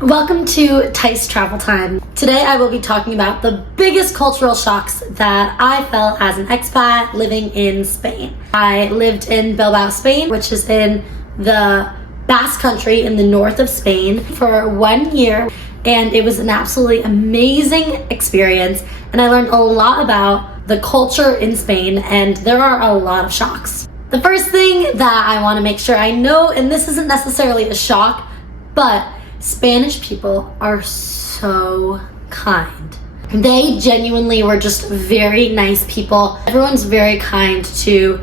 Welcome to Tice Travel Time. Today I will be talking about the biggest cultural shocks that I felt as an expat living in Spain. I lived in Bilbao, Spain, which is in the Basque Country in the north of Spain for 1 year, and it was an absolutely amazing experience, and I learned a lot about the culture in Spain, and there are a lot of shocks. The first thing that I want to make sure I know, and this isn't necessarily a shock, but Spanish people are so kind. They genuinely were just very nice people. Everyone's very kind to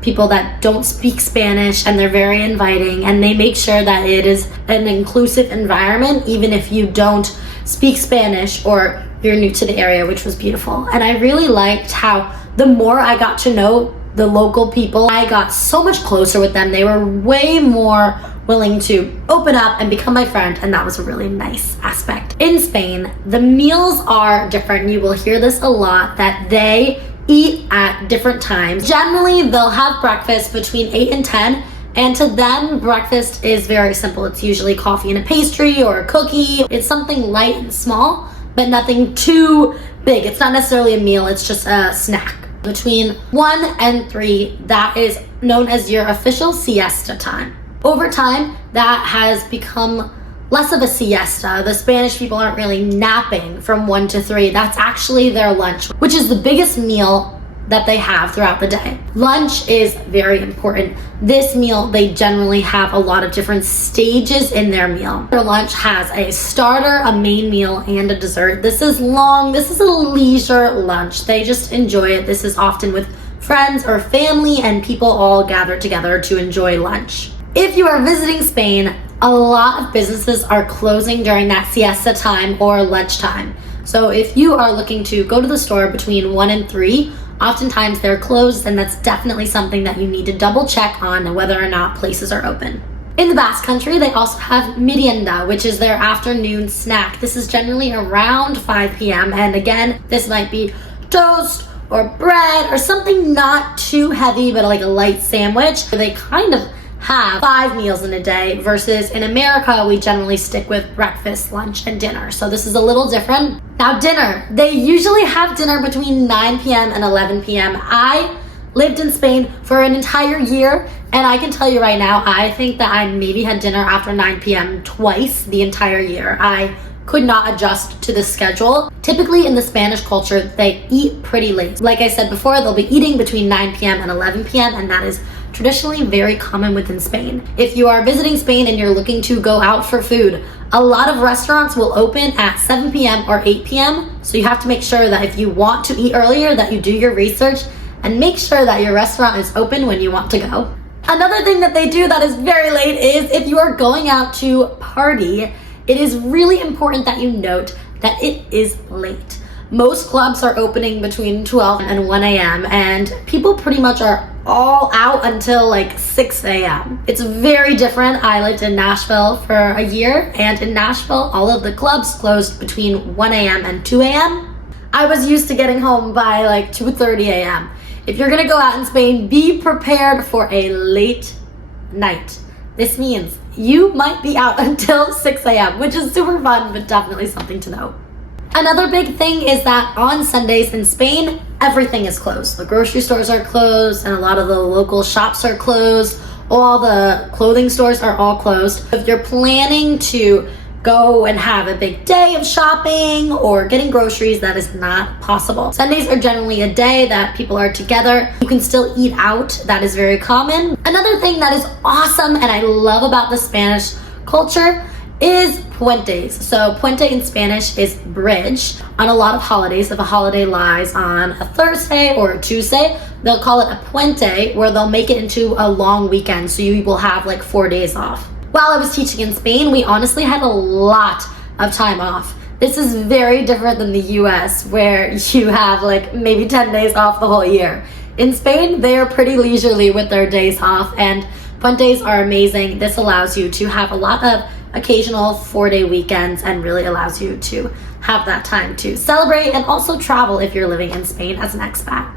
people that don't speak Spanish, and they're very inviting, and they make sure that it is an inclusive environment even if you don't speak Spanish or you're new to the area, which was beautiful. And I really liked how the more I got to know the local people, I got so much closer with them. They were way more willing to open up and become my friend, and that was a really nice aspect. In Spain, the meals are different. You will hear this a lot, that they eat at different times. Generally, they'll have breakfast between 8 and 10, and to them, breakfast is very simple. It's usually coffee and a pastry or a cookie. It's something light and small, but nothing too big. It's not necessarily a meal, it's just a snack. Between 1 and 3, that is known as your official siesta time. Over time, that has become less of a siesta. The Spanish people aren't really napping from 1 to 3. That's actually their lunch, which is the biggest meal that they have throughout the day. Lunch is very important. This meal, they generally have a lot of different stages in their meal. Their lunch has a starter, a main meal, and a dessert. This is long. This is a leisure lunch. They just enjoy it. This is often with friends or family, and people all gather together to enjoy lunch. If you are visiting Spain, a lot of businesses are closing during that siesta time or lunchtime. So if you are looking to go to the store between 1 and 3, oftentimes they're closed, and that's definitely something that you need to double check on whether or not places are open. In the Basque Country, they also have merienda, which is their afternoon snack. This is generally around 5 p.m. And again, this might be toast or bread or something not too heavy, but like a light sandwich. They kind of have 5 meals in a day, versus in America, we generally stick with breakfast, lunch, and dinner. So this is a little different. Now dinner, they usually have dinner between 9 p.m. and 11 p.m. I lived in Spain for an entire year, and I can tell you right now, I think that I maybe had dinner after 9 p.m. twice the entire year. I could not adjust to the schedule. Typically in the Spanish culture, they eat pretty late. Like I said before, they'll be eating between 9 p.m. and 11 p.m. and that is traditionally very common within Spain. If you are visiting Spain and you're looking to go out for food, a lot of restaurants will open at 7 p.m. or 8 p.m. So you have to make sure that if you want to eat earlier, that you do your research and make sure that your restaurant is open when you want to go. Another thing that they do that is very late is if you are going out to party, it is really important that you note that it is late. Most clubs are opening between 12 and 1 a.m. and people pretty much are all out until like 6 a.m. It's very different. I lived in Nashville for a year, and in Nashville, all of the clubs closed between 1 a.m. and 2 a.m. I was used to getting home by like 2:30 a.m. If you're gonna go out in Spain, be prepared for a late night. This means you might be out until 6 a.m., which is super fun, but definitely something to note. Another big thing is that on Sundays in Spain, everything is closed. The grocery stores are closed, and a lot of the local shops are closed. All the clothing stores are all closed. If you're planning to go and have a big day of shopping or getting groceries, that is not possible. Sundays are generally a day that people are together. You can still eat out. That is very common. Another thing that is awesome and I love about the Spanish culture is Puentes. So puente in Spanish is bridge. On a lot of holidays, if a holiday lies on a Thursday or a Tuesday, they'll call it a puente, where they'll make it into a long weekend, so you will have like 4 days off. While I was teaching in Spain, we honestly had a lot of time off. This is very different than the US, where you have like maybe 10 days off the whole year. In Spain, they are pretty leisurely with their days off, and puentes are amazing. This allows you to have a lot of occasional 4-day weekends and really allows you to have that time to celebrate and also travel if you're living in Spain as an expat.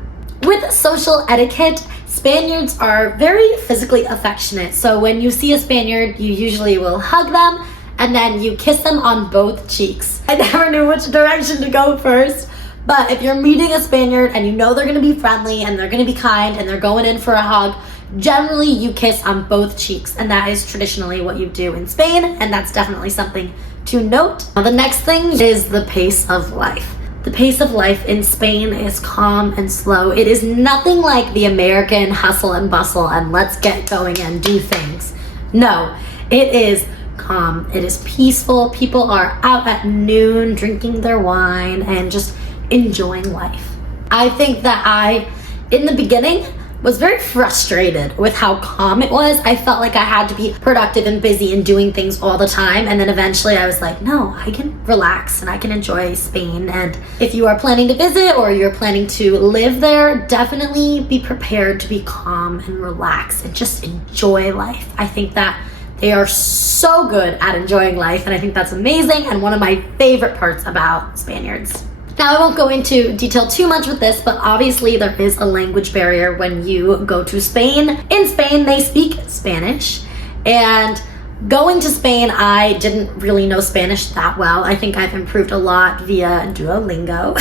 With social etiquette, Spaniards are very physically affectionate. So when you see a Spaniard, you usually will hug them and then you kiss them on both cheeks. I never knew which direction to go first, but if you're meeting a Spaniard and you know they're gonna be friendly and they're gonna be kind and they're going in for a hug, generally you kiss on both cheeks, and that is traditionally what you do in Spain, and that's definitely something to note. Now, the next thing is the pace of life. The pace of life in Spain is calm and slow. It is nothing like the American hustle and bustle and let's get going and do things. No, it is calm. It is peaceful. People are out at noon drinking their wine and just enjoying life. I think that in the beginning, was very frustrated with how calm it was. I felt like I had to be productive and busy and doing things all the time. And then eventually I was like, no, I can relax and I can enjoy Spain. And if you are planning to visit or you're planning to live there, definitely be prepared to be calm and relax and just enjoy life. I think that they are so good at enjoying life, and I think that's amazing and one of my favorite parts about Spaniards. Now, I won't go into detail too much with this, but obviously there is a language barrier when you go to Spain. In Spain, they speak Spanish, and going to Spain, I didn't really know Spanish that well. I think I've improved a lot via Duolingo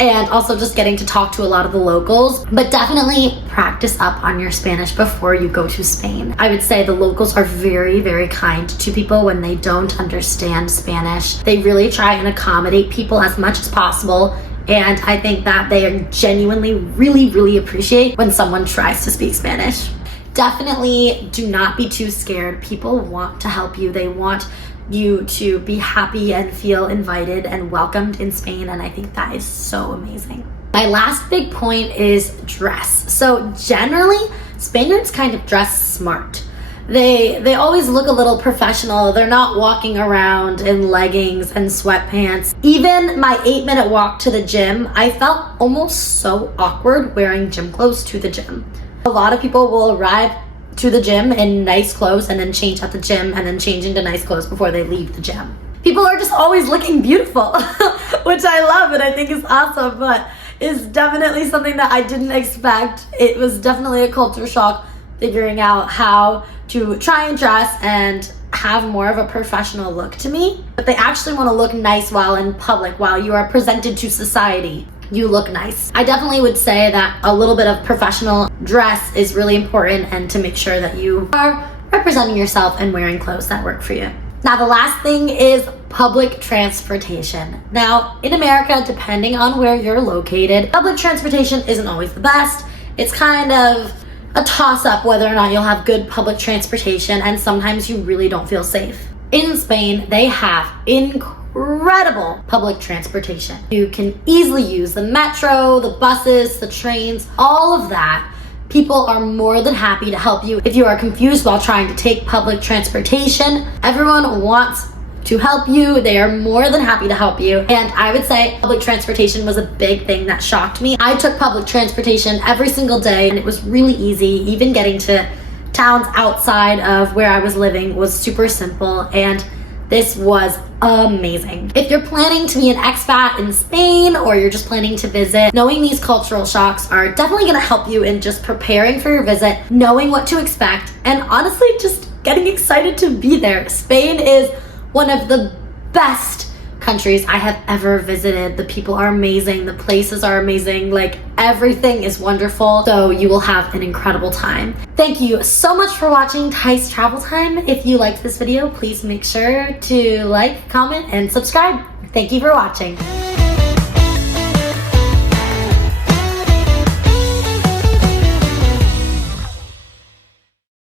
and also just getting to talk to a lot of the locals, but definitely practice up on your Spanish before you go to Spain. I would say the locals are very, very kind to people when they don't understand Spanish. They really try and accommodate people as much as possible, and I think that they genuinely really, really appreciate when someone tries to speak Spanish. Definitely do not be too scared. People want to help you. They want you to be happy and feel invited and welcomed in Spain, and I think that is so amazing. My last big point is dress. So generally, Spaniards kind of dress smart. They always look a little professional. They're not walking around in leggings and sweatpants. Even my 8-minute walk to the gym, I felt almost so awkward wearing gym clothes to the gym. A lot of people will arrive to the gym in nice clothes and then change at the gym and then change into nice clothes before they leave the gym. People are just always looking beautiful, which I love and I think is awesome, but is definitely something that I didn't expect. It was definitely a culture shock figuring out how to try and dress and have more of a professional look to me. But they actually want to look nice while in public, while you are presented to society. You look nice. I definitely would say that a little bit of professional dress is really important, and to make sure that you are representing yourself and wearing clothes that work for you. Now, the last thing is public transportation. Now, in America, depending on where you're located, public transportation isn't always the best. It's kind of a toss-up whether or not you'll have good public transportation, and sometimes you really don't feel safe. In Spain, they have incredible public transportation. You can easily use the metro, the buses, the trains, all of that. People are more than happy to help you if you are confused while trying to take public transportation. Everyone wants to help you. They are more than happy to help you. And I would say public transportation was a big thing that shocked me. I took public transportation every single day and it was really easy. Even getting to towns outside of where I was living was super simple, and this was amazing. If you're planning to be an expat in Spain or you're just planning to visit, knowing these cultural shocks are definitely going to help you in just preparing for your visit, knowing what to expect, and honestly just getting excited to be there. Spain is one of the best countries I have ever visited. The people are amazing. The places are amazing. Like, everything is wonderful. So you will have an incredible time. Thank you so much for watching Thais Travel Time. If you liked this video, please make sure to like, comment, and subscribe. Thank you for watching.